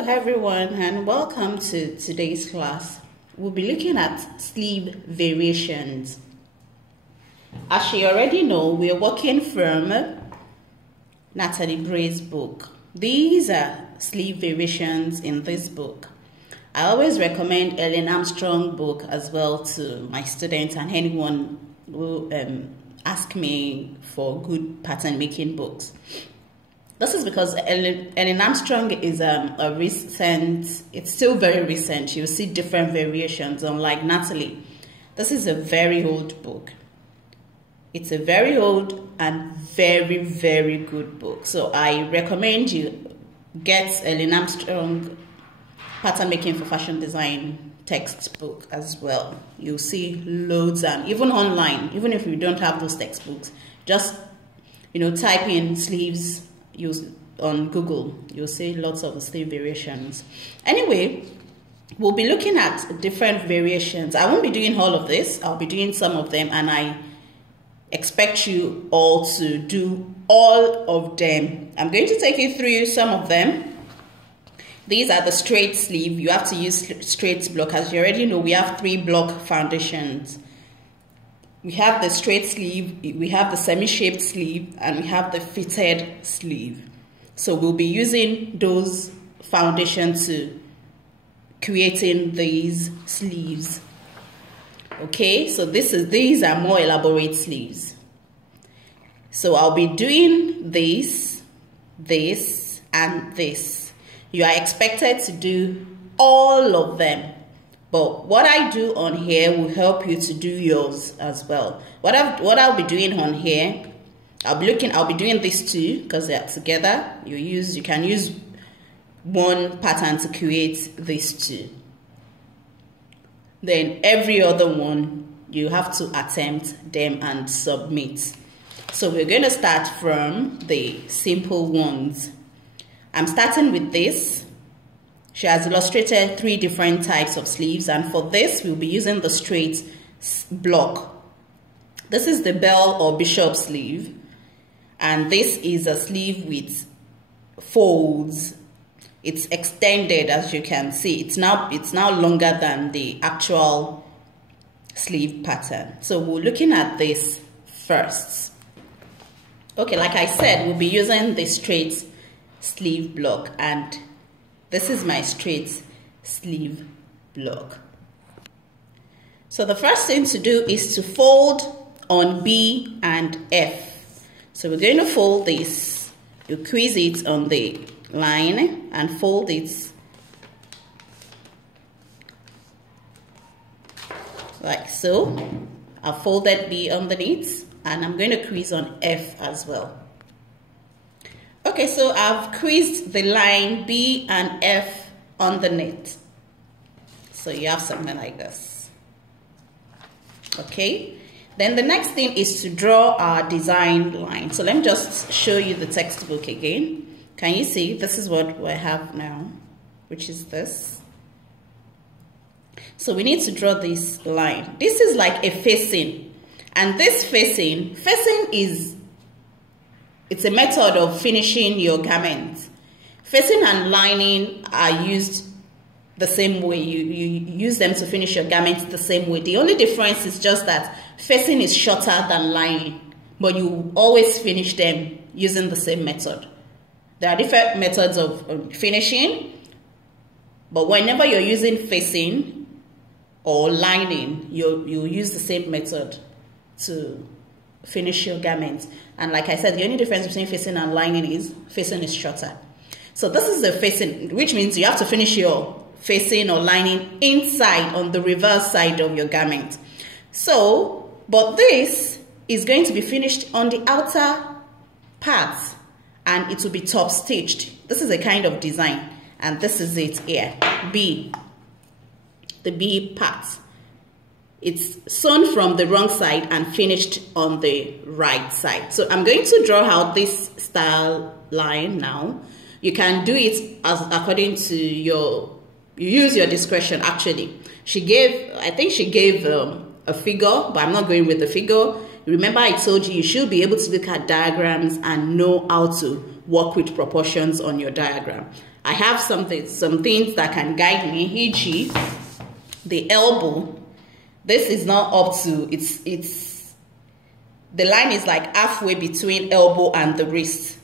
Hello everyone and welcome to today's class. We'll be looking at sleeve variations. As you already know, we are working from Natalie Gray's book. These are sleeve variations in this book. I always recommend Ellen Armstrong's book as well to my students and anyone who ask me for good pattern making books. This is because Ellen Armstrong is a recent, it's still very recent. You'll see different variations, unlike Natalie. This is a very old book. It's a very old and very, very good book. So I recommend you get Ellen Armstrong Pattern Making for Fashion Design textbook as well. You'll see loads, and even online, even if you don't have those textbooks, just type in sleeves on Google, you'll see lots of sleeve variations. Anyway, we'll be looking at different variations. I won't be doing all of this. I'll be doing some of them, and I expect you all to do all of them. I'm going to take you through some of them. These are the straight sleeve. You have to use straight block. As you already know, we have 3 block foundations. We have the straight sleeve, we have the semi-shaped sleeve, and we have the fitted sleeve. So we'll be using those foundations to creating these sleeves. Okay, so these are more elaborate sleeves. So I'll be doing this, and this. You are expected to do all of them. But what I do on here will help you to do yours as well. What I'll be doing on here, I'll be doing these two because they're together. You can use one pattern to create these two. Then every other one you have to attempt them and submit. So we're going to start from the simple ones. I'm starting with this. She has illustrated 3 different types of sleeves, and for this we'll be using the straight block. This is the bell or bishop sleeve, and this is a sleeve with folds. It's extended, as you can see. It's now longer than the actual sleeve pattern. So we're looking at this first. Okay, like I said, we'll be using the straight sleeve block, and this is my straight sleeve block. So the first thing to do is to fold on B and F. So we're going to fold this. You crease it on the line and fold it like so. I've folded B underneath, and I'm going to crease on F as well. Okay, so I've creased the line B and F underneath. So you have something like this. Okay, then the next thing is to draw our design line. So let me just show you the textbook again. Can you see? This is what we have now, which is this. So we need to draw this line. This is like a facing, and this facing is, it's a method of finishing your garment. Facing and lining are used the same way. You use them to finish your garment the same way. The only difference is just that facing is shorter than lining, but you always finish them using the same method. There are different methods of finishing, but whenever you're using facing or lining, you use the same method to finish your garment. And like I said, the only difference between facing and lining is facing is shorter. So this is the facing, which means you have to finish your facing or lining inside on the reverse side of your garment. So, but this is going to be finished on the outer part, and it will be top stitched. This is a kind of design, and this is it here, B, the B part. It's sewn from the wrong side and finished on the right side. So I'm going to draw out this style line now. You can do it as according to you use your discretion. Actually, I think she gave a figure, but I'm not going with the figure. Remember, I told you should be able to look at diagrams and know how to work with proportions on your diagram. I have some things that can guide me, e.g. the elbow. This is not up to, the line is like halfway between elbow and the wrist.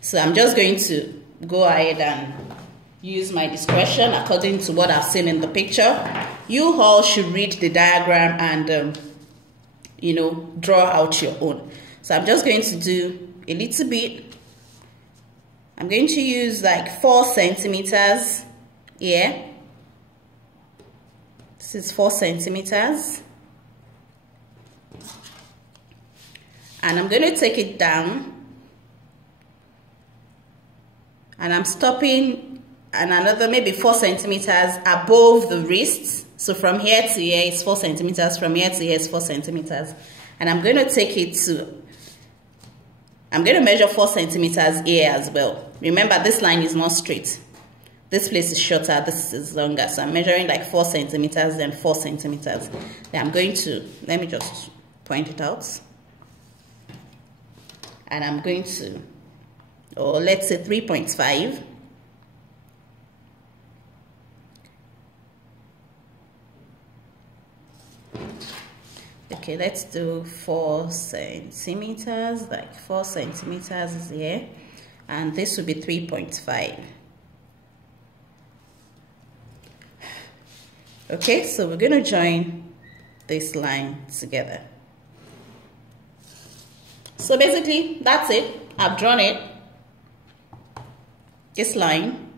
So I'm just going to go ahead and use my discretion according to what I've seen in the picture. You all should read the diagram and, you know, draw out your own. So I'm just going to do a little bit. I'm going to use like 4 centimeters here. This is 4 centimeters. And I'm going to take it down. And I'm stopping and another maybe 4 centimeters above the wrist. So from here to here is 4 centimeters. From here to here is 4 centimeters. And I'm going to take it to, I'm going to measure 4 centimeters here as well. Remember, this line is not straight. This place is shorter, this is longer. So I'm measuring like 4 centimeters, then 4 centimeters. Then I'm going to, let me just point it out. And I'm going to, or let's say 3.5. Okay, let's do 4 centimeters, like 4 centimeters is here. And this will be 3.5. Okay, so we're going to join this line together. So basically, that's it. I've drawn it. This line,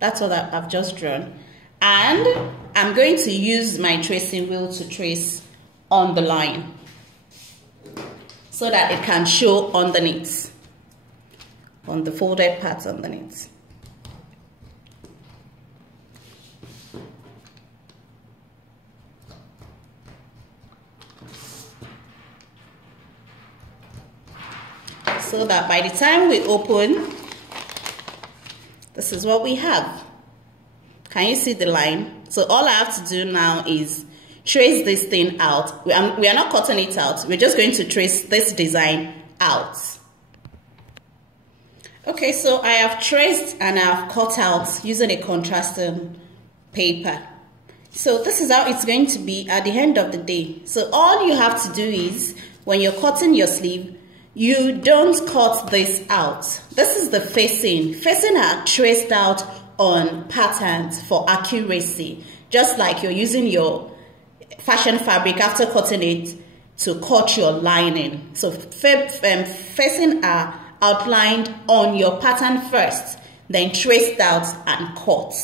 that's what I've just drawn. And I'm going to use my tracing wheel to trace on the line so that it can show underneath, on the folded parts underneath. So that by the time we open, this is what we have. Can you see the line? So all I have to do now is trace this thing out. We are not cutting it out. We're just going to trace this design out. Okay, so I have traced and I have cut out using a contrasting paper. So this is how it's going to be at the end of the day. So all you have to do is, when you're cutting your sleeve, you don't cut this out. This is the facing. Facing are traced out on patterns for accuracy, just like you're using your fashion fabric after cutting it to cut your lining. So facing are outlined on your pattern first, then traced out and cut.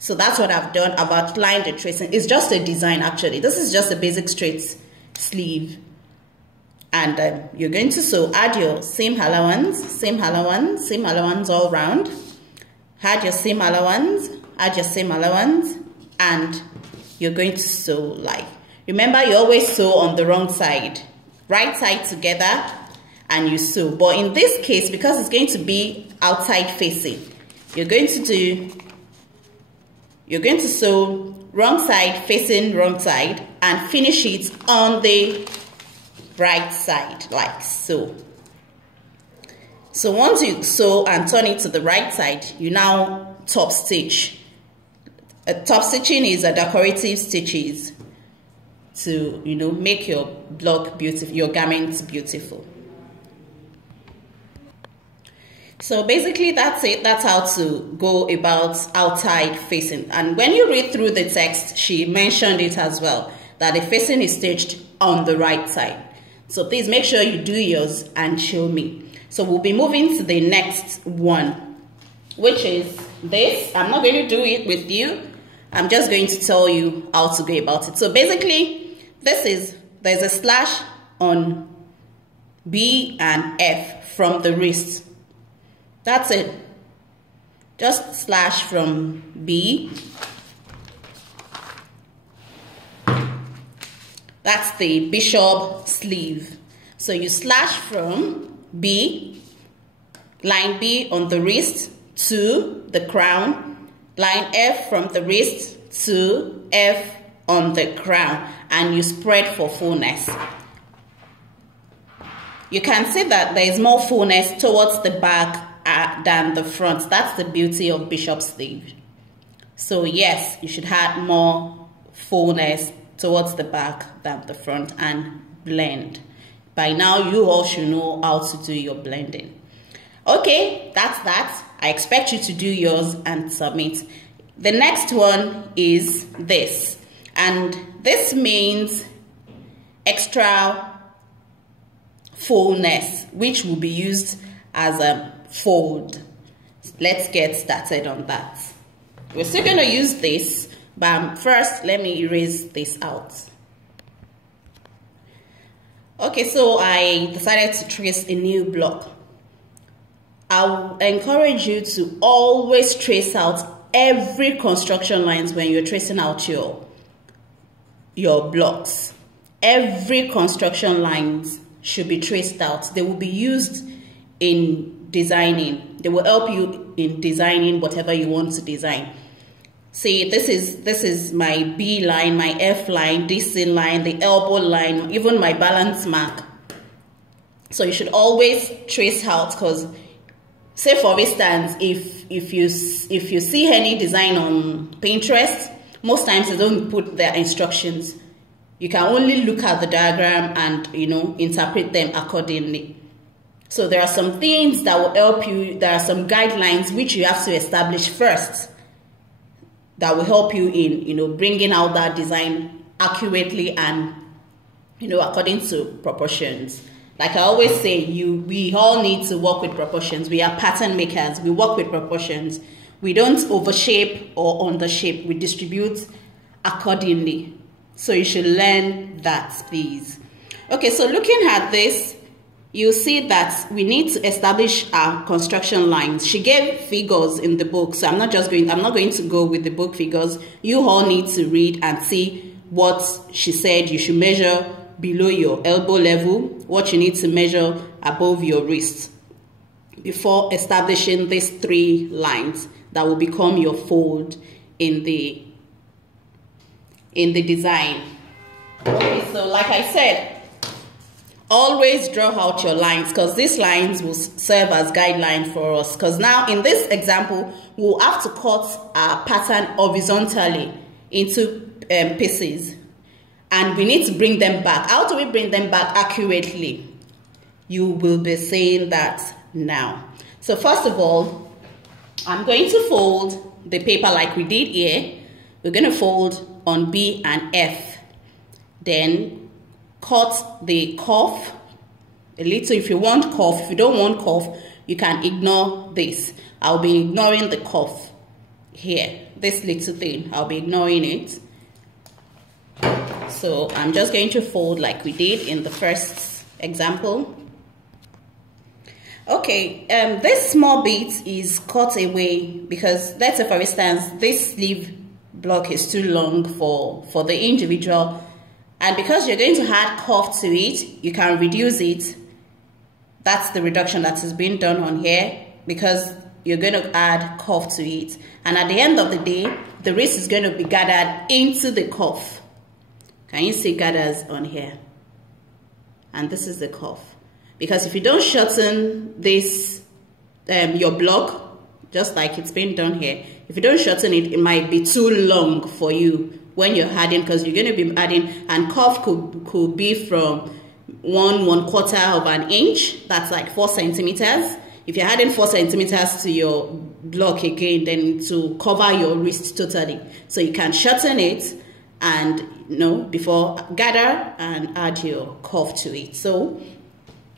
So that's what I've done. I've outlined the tracing. It's just a design actually. This is just a basic straight sleeve. And you're going to sew, add your seam allowance all round. Add your seam allowance, and you're going to sew like, remember you always sew on the wrong side, right side together, and you sew. But in this case, because it's going to be outside facing, you're going to sew wrong side facing wrong side and finish it on the right side like so. So once you sew and turn it to the right side, you now top stitch. Top stitching is a decorative stitches to, you know, make your block beautiful, your garments beautiful. So basically that's it. That's how to go about outside facing. And when you read through the text, she mentioned it as well, that the facing is stitched on the right side. So please make sure you do yours and show me. So we'll be moving to the next one, which is this. I'm not going to do it with you. I'm just going to tell you how to go about it. So basically, there's a slash on B and F from the wrist. That's it. Just slash from B. That's the bishop sleeve. So you slash from B, line B on the wrist to the crown, line F from the wrist to F on the crown, and you spread for fullness. you can see that there is more fullness towards the back than the front. That's the beauty of bishop sleeve. So yes, you should have more fullness towards the back than the front and blend. By now, you all should know how to do your blending. Okay, that's that. I expect you to do yours and submit. The next one is this. And this means extra fullness, which will be used as a fold. Let's get started on that. We're still going to use this, but first let me erase this out. Okay, so I decided to trace a new block. I'll encourage you to always trace out every construction lines when you're tracing out your blocks. Every construction lines should be traced out. They will be used in designing. They will help you in designing whatever you want to design. See, this is my B line, my F line, DC line, the elbow line, even my balance mark. So you should always trace out, because say for instance, if you see any design on Pinterest, most times they don't put their instructions. You can only look at the diagram and, you know, interpret them accordingly. So there are some things that will help you. There are some guidelines which you have to establish first that will help you in, you know, bringing out that design accurately and, you know, according to proportions. Like I always say, we all need to work with proportions. We are pattern makers. We work with proportions. We don't overshape or undershape. We distribute accordingly. So you should learn that, please. Okay, so looking at this, you see that we need to establish our construction lines. She gave figures in the book, so I'm not going to go with the book figures. You all need to read and see what she said. You should measure below your elbow level, what you need to measure above your wrist before establishing these 3 lines that will become your fold in the design. Okay, so like I said, always draw out your lines, because these lines will serve as guideline for us. Because now in this example, we'll have to cut our pattern horizontally into pieces, and we need to bring them back. How do we bring them back accurately? You will be saying that now. So first of all, I'm going to fold the paper like we did here. We're going to fold on B and F. Then cut the cuff a little if you want cuff. If you don't want cuff, you can ignore this. I'll be ignoring the cuff here. This little thing, I'll be ignoring it. So I'm just going to fold like we did in the first example. Okay, this small bit is cut away because, let's say for instance, this sleeve block is too long for the individual, and because you're going to add cuff to it, you can reduce it. That's the reduction that is being done on here, because you're going to add cuff to it, and at the end of the day, the wrist is going to be gathered into the cuff. Can you see gathers on here? And this is the cuff. Because if you don't shorten this, your block, just like it's been done here, if you don't shorten it, it might be too long for you when you're adding, because you're going to be adding, and cuff could be from 1/4 of an inch. That's like 4 centimeters. If you're adding 4 centimeters to your block again, then to cover your wrist totally. So you can shorten it and, you know, before gather and add your cuff to it. So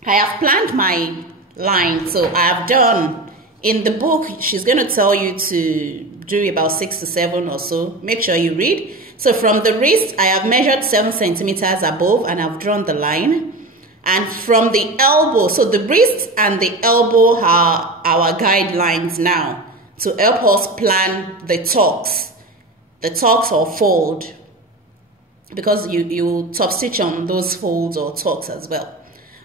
I have planned my line. So I have done, in the book, she's going to tell you to do about 6 to 7 or so. Make sure you read. So from the wrist, I have measured 7 centimeters above and I've drawn the line. And from the elbow, so the wrist and the elbow are our guidelines now to help us plan the tucks or fold, because you top stitch on those folds or tucks as well.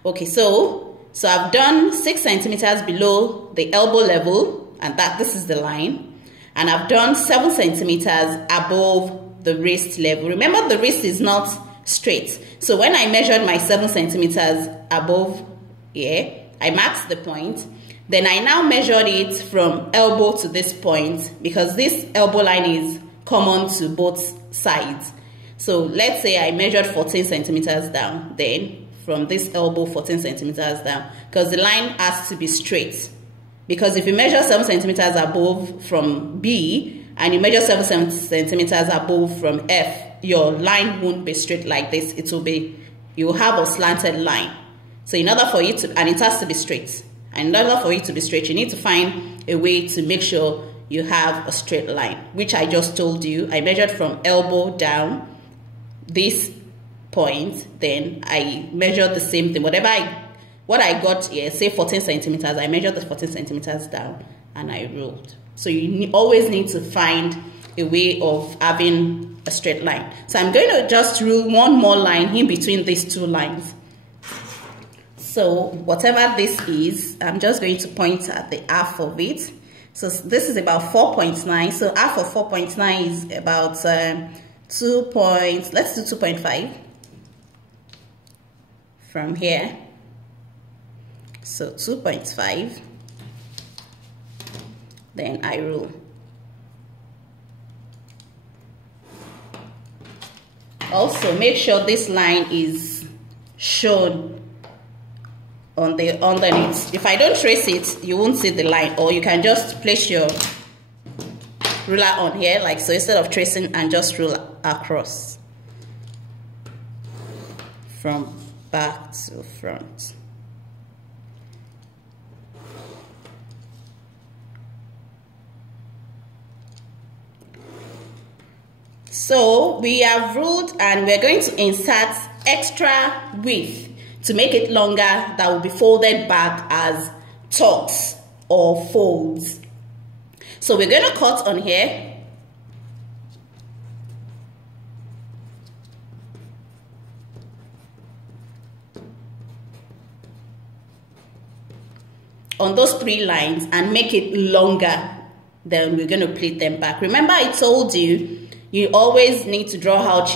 Okay, so I've done 6 centimeters below the elbow level, and this is the line, and I've done 7 centimeters above the wrist level. Remember, the wrist is not straight, so when I measured my 7 centimeters above Yeah, I marked the point. Then I now measured it from elbow to this point because this elbow line is common to both sides. So let's say I measured 14 centimeters down, then from this elbow 14 centimeters down, because the line has to be straight. Because if you measure 7 centimeters above from B and you measure 7 centimeters above from F, your line won't be straight like this. It will be, you will have a slanted line. So in order for you to, and it has to be straight. And in order for it to be straight, you need to find a way to make sure you have a straight line, which I just told you. I measured from elbow down this point, then I measured the same thing. What I got here, say 14 centimeters, I measured the 14 centimeters down and I ruled. So you always need to find a way of having a straight line. So I'm going to just rule one more line in between these two lines. So whatever this is, I'm just going to point at the half of it. So this is about 4.9. So half of 4.9 is about let's do 2.5 from here. So 2.5. Then I rule. Also make sure this line is shown on the underneath. If I don't trace it, you won't see the line, or you can just place your ruler on here like so, instead of tracing, and just rule across from back to front. So we have ruled and we're going to insert extra width to make it longer that will be folded back as tucks or folds. So we're going to cut on here. On those 3 lines and make it longer. Then we're going to pleat them back. Remember I told you, you always need to draw out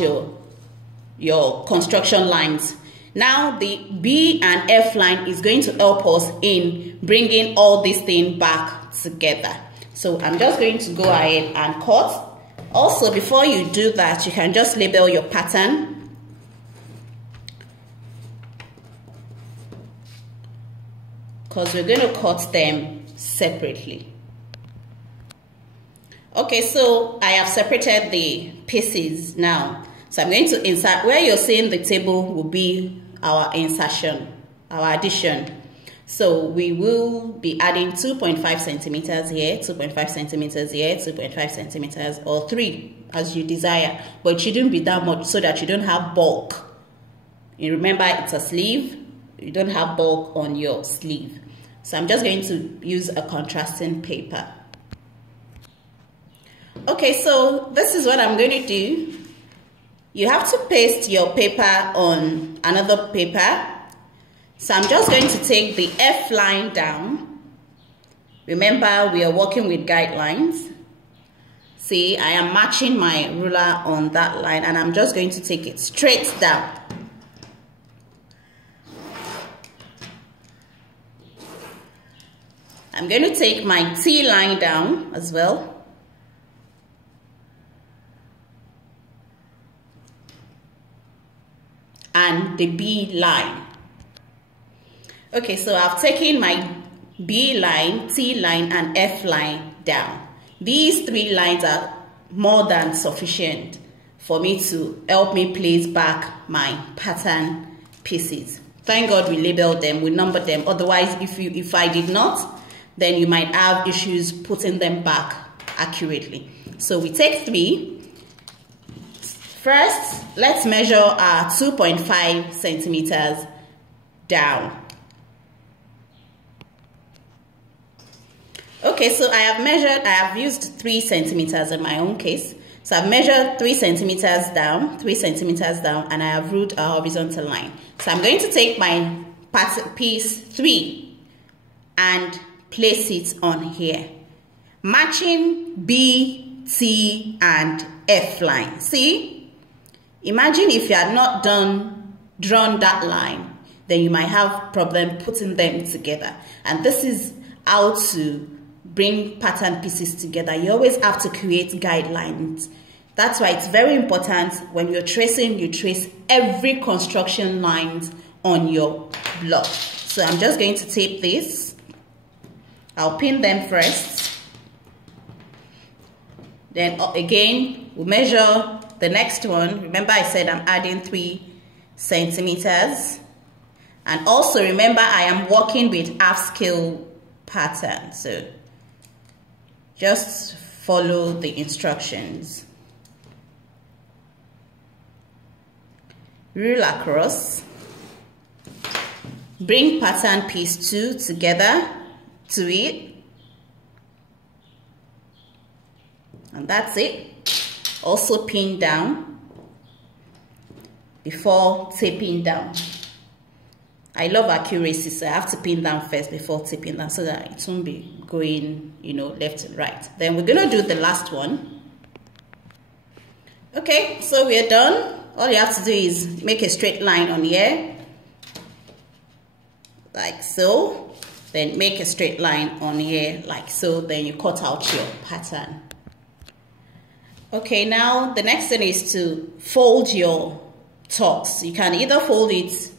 your construction lines. Now the B and F line is going to help us in bringing all this thing back together. So I'm just going to go ahead and cut. Also, before you do that, you can just label your pattern. Because we're going to cut them separately. Okay, so I have separated the pieces now. So I'm going to insert, where you're seeing the table will be our insertion, our addition. So we will be adding 2.5 centimeters here, 2.5 centimeters here, 2.5 centimeters, or 3 as you desire. But it shouldn't be that much so that you don't have bulk. You remember it's a sleeve, you don't have bulk on your sleeve. So I'm just going to use a contrasting paper. Okay, so this is what I'm going to do. You have to paste your paper on another paper. So I'm just going to take the F line down. Remember, we are working with guidelines. See, I am matching my ruler on that line and I'm just going to take it straight down. I'm going to take my T line down as well. And the B line. Okay, so I've taken my B line, T line, and F line down. These 3 lines are more than sufficient for me to help me place back my pattern pieces. Thank God we labeled them, we numbered them. Otherwise, if I did not, then you might have issues putting them back accurately. So we take 3. First, let's measure our 2.5 centimeters down. Okay, so I have used 3 centimeters in my own case. So I've measured 3 centimeters down, 3 centimeters down, and I have ruled a horizontal line. So I'm going to take my piece 3 and place it on here, matching B, T, and F line. See? Imagine if you had not drawn that line, then you might have problem putting them together. And this is how to bring pattern pieces together. You always have to create guidelines. That's why it's very important when you're tracing, you trace every construction lines on your block. So I'm just going to tape this. I'll pin them first. Then again, we measure the next one. Remember I said I'm adding 3 centimeters. And also remember I am working with half scale pattern. So just follow the instructions. Rule across. Bring pattern piece 2 together to it. And that's it. Also pin down before taping down. I love accuracy, so I have to pin down first before taping down so that it won't be going, you know, left and right. Then we're gonna do the last one. Okay, so we're done. All you have to do is make a straight line on here, like so. Then make a straight line on here, like so. Then you cut out your pattern. Okay, now the next thing is to fold your tucks. You can either fold it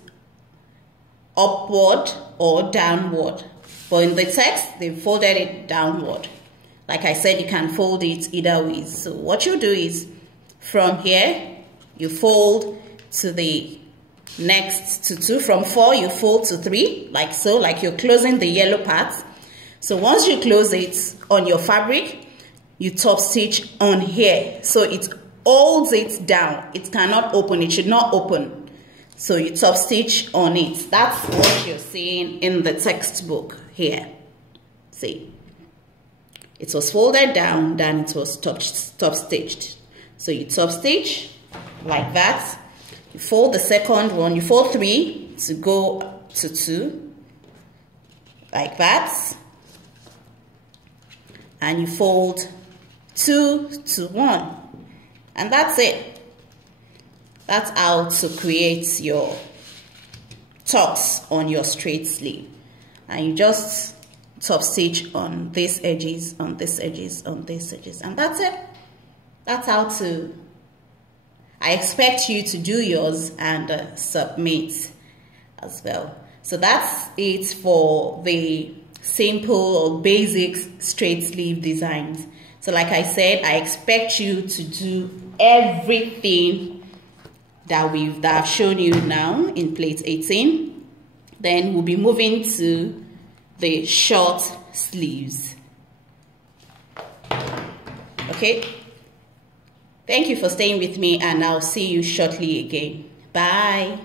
upward or downward, but in the text they folded it downward. Like I said, you can fold it either way. So what you do is from here you fold to the next to 2. From 4 you fold to 3, like so, like you're closing the yellow part. So once you close it on your fabric, you top stitch on here, so it holds it down. It cannot open, it should not open. So you top stitch on it. That's what you're seeing in the textbook here. See, it was folded down, then it was top stitched. So you top stitch like that. You fold the second one, you fold 3 to go to 2, like that. And you fold 2 to 1, and that's it. That's how to create your tucks on your straight sleeve. And you just top stitch on these edges, on these edges, on these edges, and that's it. That's how to. I expect you to do yours and submit as well. So that's it for the simple or basic straight sleeve designs. So like I said, I expect you to do everything that I've shown you now in plate 18. Then we'll be moving to the short sleeves. Okay. Thank you for staying with me, and I'll see you shortly again. Bye.